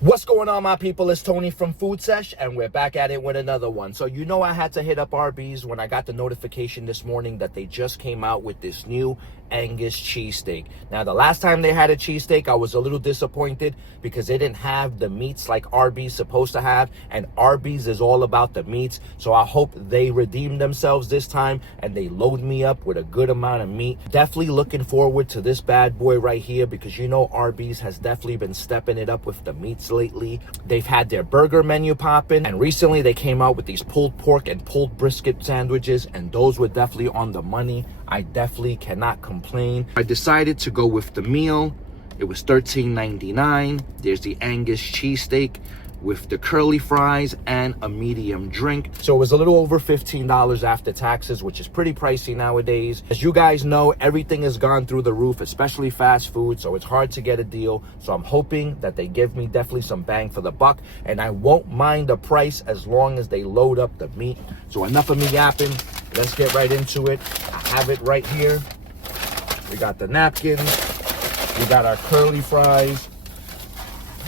What's going on, my people? It's Tony from Food Sesh, and we're back at it with another one. So you know I had to hit up Arby's when I got the notification this morning that they just came out with this new Angus cheesesteak. Now, the last time they had a cheesesteak, I was a little disappointed because they didn't have the meats like Arby's supposed to have, and Arby's is all about the meats. So I hope they redeem themselves this time and they load me up with a good amount of meat. Definitely looking forward to this bad boy right here because you know Arby's has definitely been stepping it up with the meats lately. They've had their burger menu popping, and recently they came out with these pulled pork and pulled brisket sandwiches, and those were definitely on the money. I definitely cannot complain. I decided to go with the meal. It was $13.99. There's the Angus cheesesteak with the curly fries and a medium drink. So it was a little over $15 after taxes, which is pretty pricey nowadays. As you guys know, everything has gone through the roof, especially fast food, so it's hard to get a deal. So I'm hoping that they give me definitely some bang for the buck, and I won't mind the price as long as they load up the meat. So enough of me yapping. Let's get right into it. I have it right here. We got the napkins. We got our curly fries.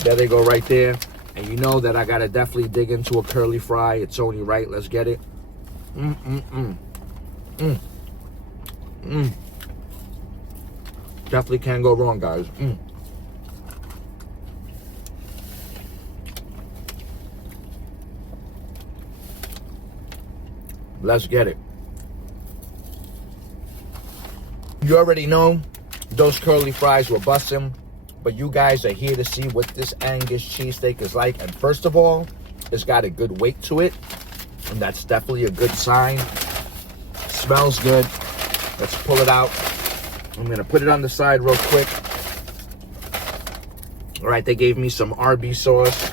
There they go right there. And you know that I gotta definitely dig into a curly fry. It's only right. Let's get it. Definitely can't go wrong, guys. Let's get it. You already know those curly fries were busting, but you guys are here to see what this Angus cheesesteak is like. And first of all, it's got a good weight to it, and that's definitely a good sign. Smells good. Let's pull it out. I'm gonna put it on the side real quick. All right, they gave me some Arby's sauce,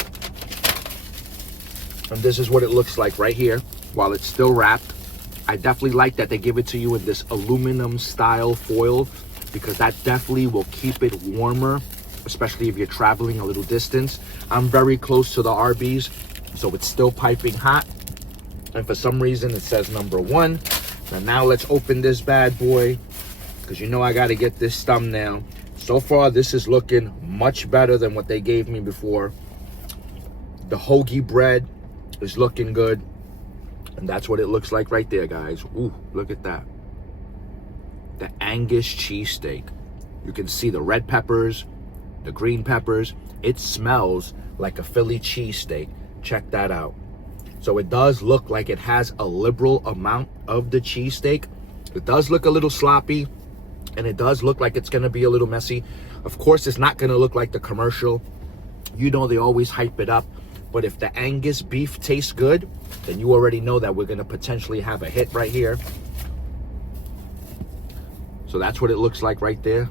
and this is what it looks like right here while it's still wrapped. I definitely like that they give it to you in this aluminum style foil, because that definitely will keep it warmer, especially if you're traveling a little distance. I'm very close to the Arby's, so it's still piping hot. And for some reason, it says #1. And now let's open this bad boy, because you know I got to get this thumbnail. So far, this is looking much better than what they gave me before. The hoagie bread is looking good. And that's what it looks like right there, guys. Ooh, look at that. The Angus cheesesteak. You can see the red peppers, the green peppers. It smells like a Philly cheesesteak. Check that out. So it does look like it has a liberal amount of the cheesesteak. It does look a little sloppy, and it does look like it's gonna be a little messy. Of course, it's not gonna look like the commercial. You know they always hype it up. But if the Angus beef tastes good, then you already know that we're gonna potentially have a hit right here. So that's what it looks like right there.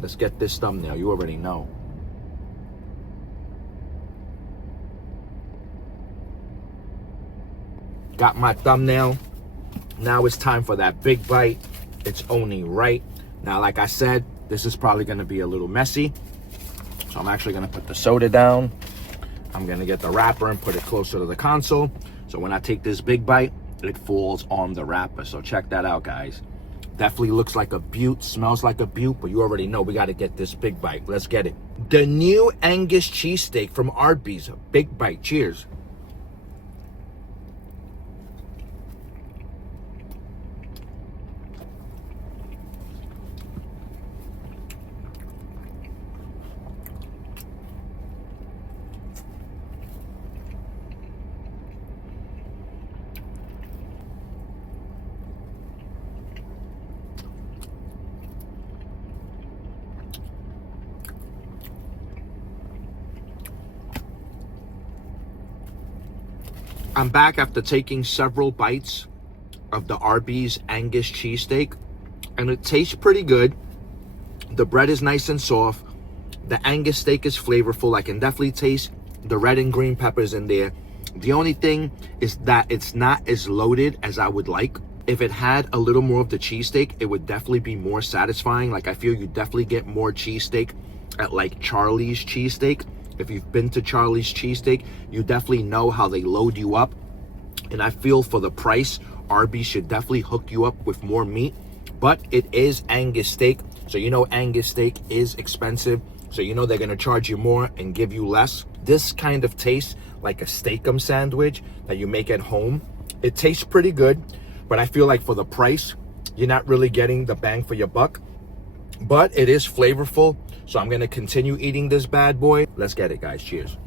Let's get this thumbnail. You already know. Got my thumbnail. Now it's time for that big bite. It's only right. Now, like I said, this is probably gonna be a little messy. So I'm actually gonna put the soda down. I'm gonna get the wrapper and put it closer to the console, so when I take this big bite, it falls on the wrapper. So check that out, guys. Definitely looks like a beaut, smells like a beaut, but you already know we gotta get this big bite. Let's get it. The new Angus cheesesteak from Arby's. Big bite, cheers. I'm back after taking several bites of the Arby's Angus cheesesteak, and it tastes pretty good. The bread is nice and soft. The Angus steak is flavorful. I can definitely taste the red and green peppers in there. The only thing is that it's not as loaded as I would like. If it had a little more of the cheesesteak, it would definitely be more satisfying. Like, I feel you definitely get more cheesesteak at like Charlie's cheesesteak. If you've been to Charlie's cheesesteak, you definitely know how they load you up. And I feel for the price, Arby's should definitely hook you up with more meat. But it is Angus steak, so you know Angus steak is expensive. So you know they're gonna charge you more and give you less. This kind of tastes like a steakum sandwich that you make at home. It tastes pretty good, but I feel like for the price, you're not really getting the bang for your buck. But it is flavorful, so I'm gonna continue eating this bad boy. Let's get it, guys. Cheers.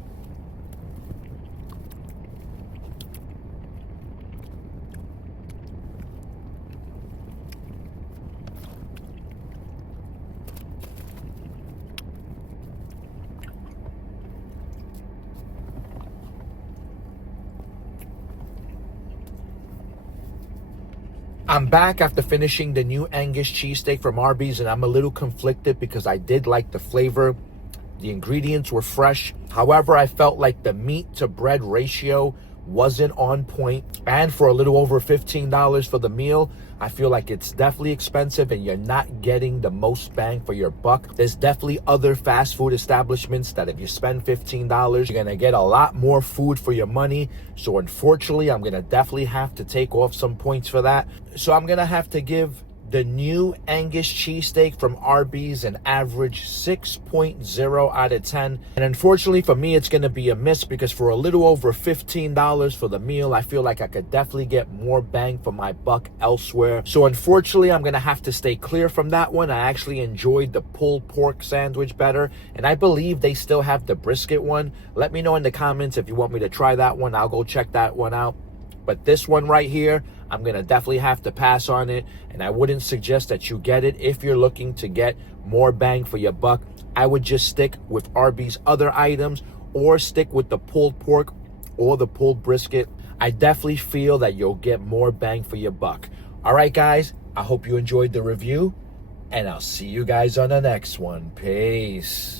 I'm back after finishing the new Angus cheesesteak from Arby's, and I'm a little conflicted because I did like the flavor. The ingredients were fresh. However, I felt like the meat to bread ratio wasn't on point. And for a little over $15 for the meal, I feel like it's definitely expensive and you're not getting the most bang for your buck. There's definitely other fast food establishments that if you spend $15, you're gonna get a lot more food for your money. So unfortunately, I'm gonna definitely have to take off some points for that. So I'm gonna have to give the new Angus cheesesteak from Arby's an average 6.0 out of 10. And unfortunately for me, it's going to be a miss because for a little over $15 for the meal, I feel like I could definitely get more bang for my buck elsewhere. So unfortunately, I'm going to have to stay clear from that one. I actually enjoyed the pulled pork sandwich better, and I believe they still have the brisket one. Let me know in the comments if you want me to try that one. I'll go check that one out. But this one right here, I'm going to definitely have to pass on it, and I wouldn't suggest that you get it if you're looking to get more bang for your buck. I would just stick with Arby's other items or stick with the pulled pork or the pulled brisket. I definitely feel that you'll get more bang for your buck. All right, guys, I hope you enjoyed the review, and I'll see you guys on the next one. Peace.